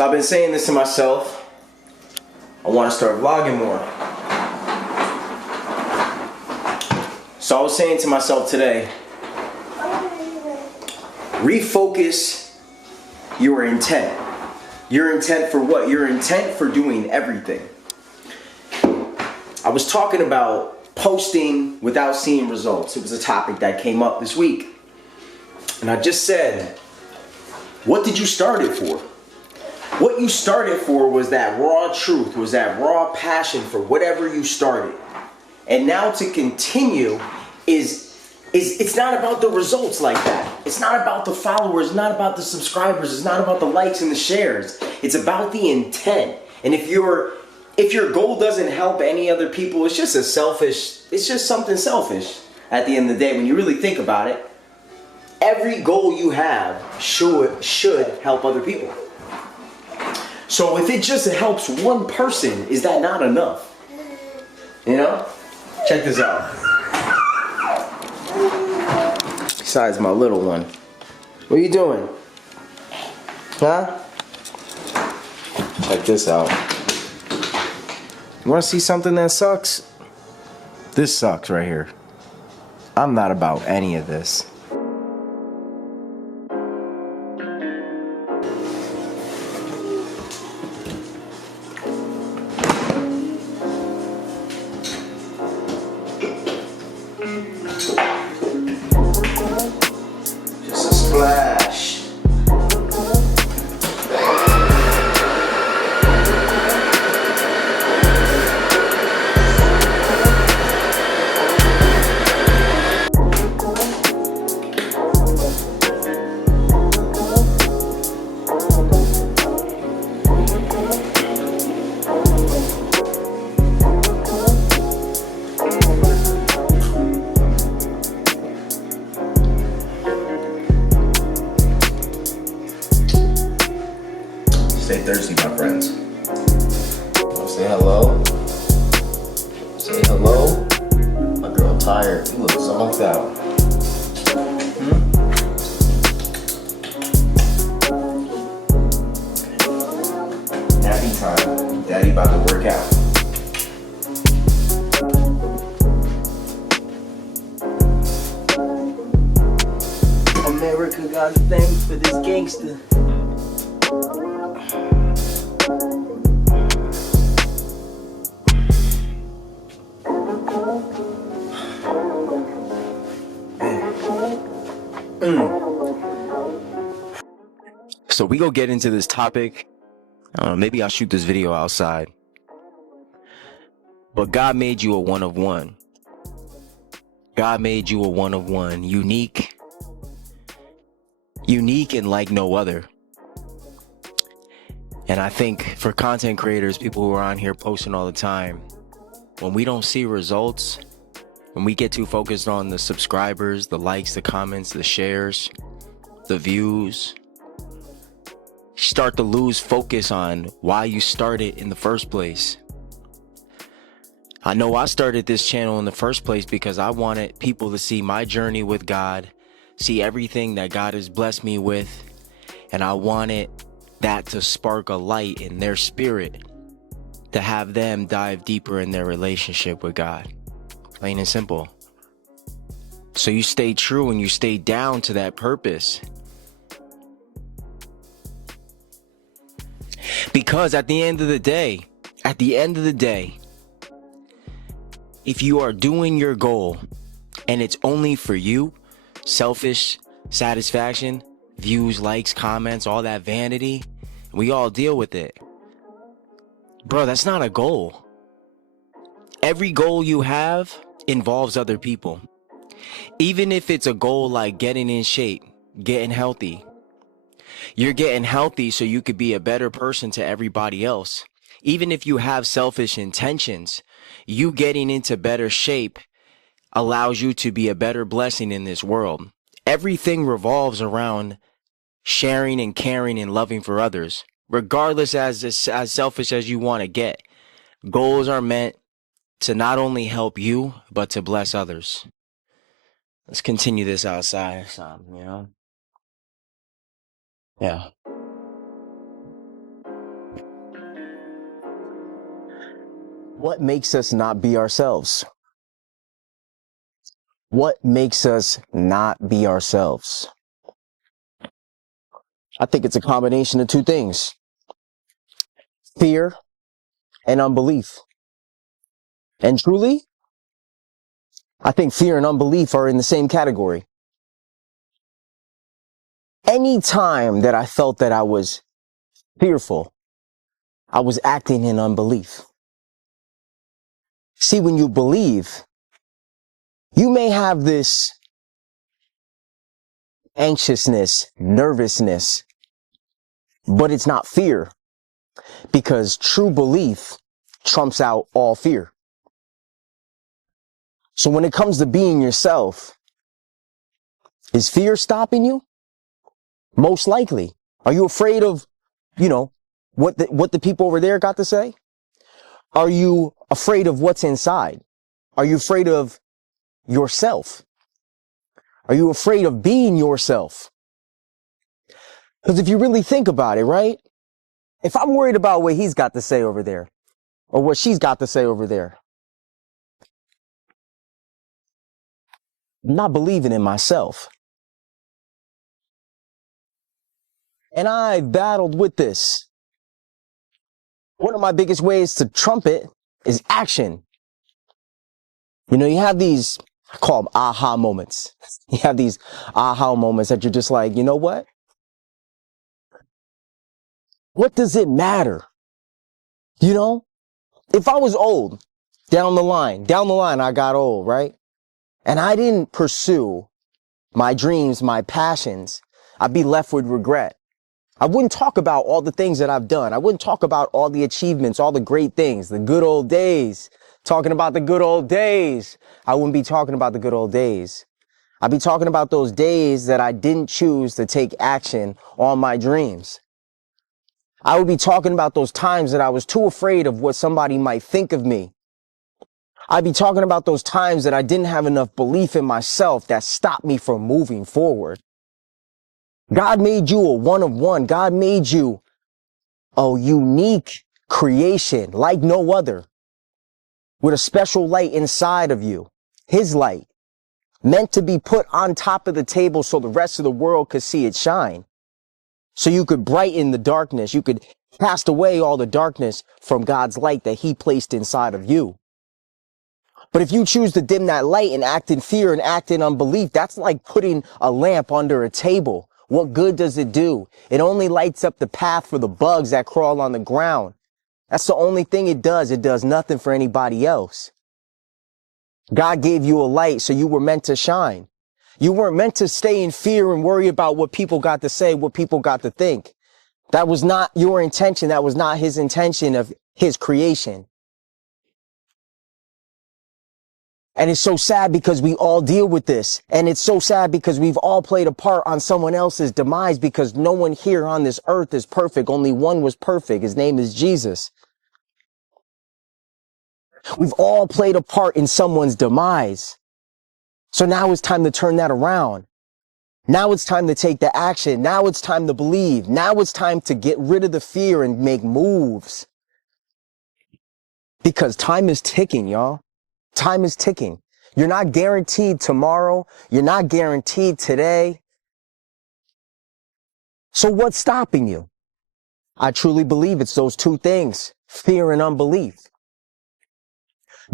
So I've been saying this to myself. I want to start vlogging more. So I was saying to myself today, refocus your intent. Your intent for what? Your intent for doing everything. I was talking about posting without seeing results. It was a topic that came up this week. And I just said, what did you start it for? What you started for was that raw truth, was that raw passion for whatever you started. And now to continue it's not about the results like that. It's not about the followers, it's not about the subscribers, it's not about the likes and the shares. It's about the intent. And if your goal doesn't help any other people, it's just something selfish at the end of the day when you really think about it. Every goal you have should help other people. So if it just helps one person, is that not enough? You know? Check this out. Besides my little one. What are you doing? Huh? Check this out. You want to see something that sucks? This sucks right here. I'm not about any of this. Just a splash. Stay thirsty, my friends. Say hello. Say hello. My girl tired. You look zonked out. Nappy time. Daddy about to work out. America got a thing for this gangster. So we go get into this topic. I don't know, maybe I'll shoot this video outside. But God made you a one of one. God made you a one of one. Unique and like no other. And I think for content creators, people who are on here posting all the time, when we don't see results, when we get too focused on the subscribers, the likes, the comments, the shares, the views, you start to lose focus on why you started in the first place. I know I started this channel in the first place because I wanted people to see my journey with God, see everything that God has blessed me with, and I wanted that to spark a light in their spirit, to have them dive deeper in their relationship with God. Plain and simple. So you stay true and you stay down to that purpose. Because at the end of the day, if you are doing your goal and it's only for you, selfish satisfaction, views, likes, comments, all that vanity, we all deal with it. Bro, that's not a goal. Every goal you have involves other people. Even if it's a goal like getting in shape, getting healthy. You're getting healthy so you could be a better person to everybody else. Even if you have selfish intentions, you getting into better shape allows you to be a better blessing in this world. Everything revolves around sharing and caring and loving for others, regardless as selfish as you want to get. Goals are meant to not only help you, but to bless others. Let's continue this outside, you know? Yeah. What makes us not be ourselves? What makes us not be ourselves? I think it's a combination of two things: fear and unbelief. And truly, I think fear and unbelief are in the same category. Any time that I felt that I was fearful, I was acting in unbelief. See, when you believe, you may have this anxiousness, nervousness, but it's not fear, because true belief trumps out all fear. So when it comes to being yourself, is fear stopping you? Most likely. Are you afraid of, what the people over there got to say? Are you afraid of what's inside? Are you afraid of yourself? Are you afraid of being yourself? Because if you really think about it, right? If I'm worried about what he's got to say over there, or what she's got to say over there, I'm not believing in myself. And I've battled with this. One of my biggest ways to trump it is action. You have these, I call them aha moments. You have these aha moments that you're just like, you know what? What does it matter? If I was old, down the line, I got old, right? And I didn't pursue my dreams, my passions, I'd be left with regret. I wouldn't talk about all the things that I've done. I wouldn't talk about all the achievements, all the great things, the good old days. Talking about the good old days. I wouldn't be talking about the good old days. I'd be talking about those days that I didn't choose to take action on my dreams. I would be talking about those times that I was too afraid of what somebody might think of me. I'd be talking about those times that I didn't have enough belief in myself that stopped me from moving forward. God made you a one of one. God made you a unique creation like no other, with a special light inside of you, his light, meant to be put on top of the table so the rest of the world could see it shine. So you could brighten the darkness. You could cast away all the darkness from God's light that he placed inside of you. But if you choose to dim that light and act in fear and act in unbelief, that's like putting a lamp under a table. What good does it do? It only lights up the path for the bugs that crawl on the ground. That's the only thing it does. It does nothing for anybody else. God gave you a light, so you were meant to shine. You weren't meant to stay in fear and worry about what people got to say, what people got to think. That was not your intention. That was not his intention of his creation. And it's so sad because we all deal with this. And it's so sad because we've all played a part on someone else's demise, because no one here on this earth is perfect. Only one was perfect. His name is Jesus. We've all played a part in someone's demise. So now it's time to turn that around. Now it's time to take the action. Now it's time to believe. Now it's time to get rid of the fear and make moves. Because time is ticking, y'all. Time is ticking. You're not guaranteed tomorrow. You're not guaranteed today. So what's stopping you? I truly believe it's those two things: fear and unbelief.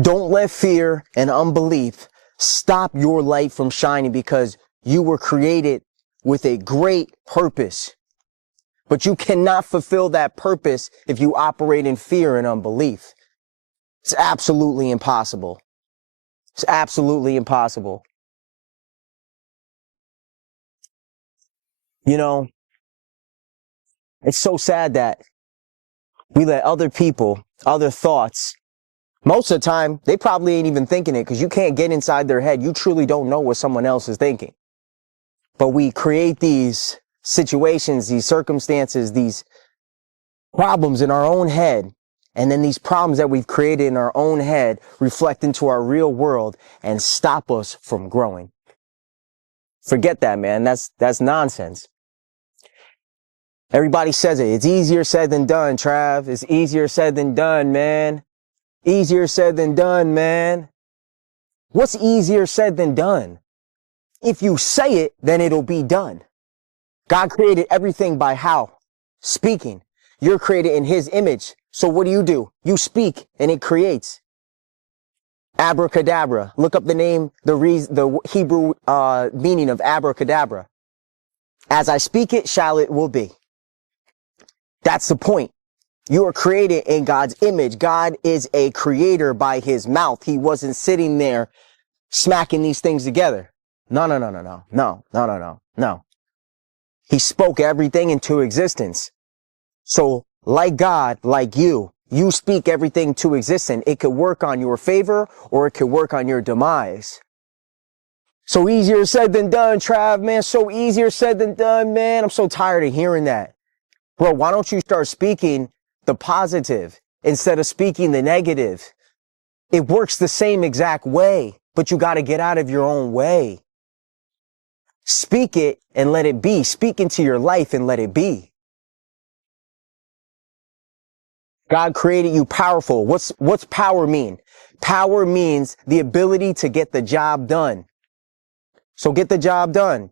Don't let fear and unbelief stop your light from shining, because you were created with a great purpose. But you cannot fulfill that purpose if you operate in fear and unbelief. It's absolutely impossible. It's absolutely impossible. It's so sad that we let other people, other thoughts, most of the time, they probably ain't even thinking it, because you can't get inside their head. You truly don't know what someone else is thinking. But we create these situations, these circumstances, these problems in our own head. And then these problems that we've created in our own head reflect into our real world and stop us from growing. Forget that, man. That's nonsense. Everybody says it. It's easier said than done, Trav. It's easier said than done, man. Easier said than done, man. What's easier said than done? If you say it, then it'll be done. God created everything by how? Speaking. You're created in his image. So what do? You speak and it creates. Abracadabra. Look up the name, the Hebrew meaning of abracadabra. As I speak it, shall it will be. That's the point. You are created in God's image. God is a creator by his mouth. He wasn't sitting there smacking these things together. No. He spoke everything into existence. So like God, like you speak everything to existence. It could work on your favor or it could work on your demise. So easier said than done, Trav, man. So easier said than done, man. I'm so tired of hearing that. Bro, why don't you start speaking the positive instead of speaking the negative? It works the same exact way, but you got to get out of your own way. Speak it and let it be. Speak into your life and let it be. God created you powerful. What's power mean? Power means the ability to get the job done. So get the job done.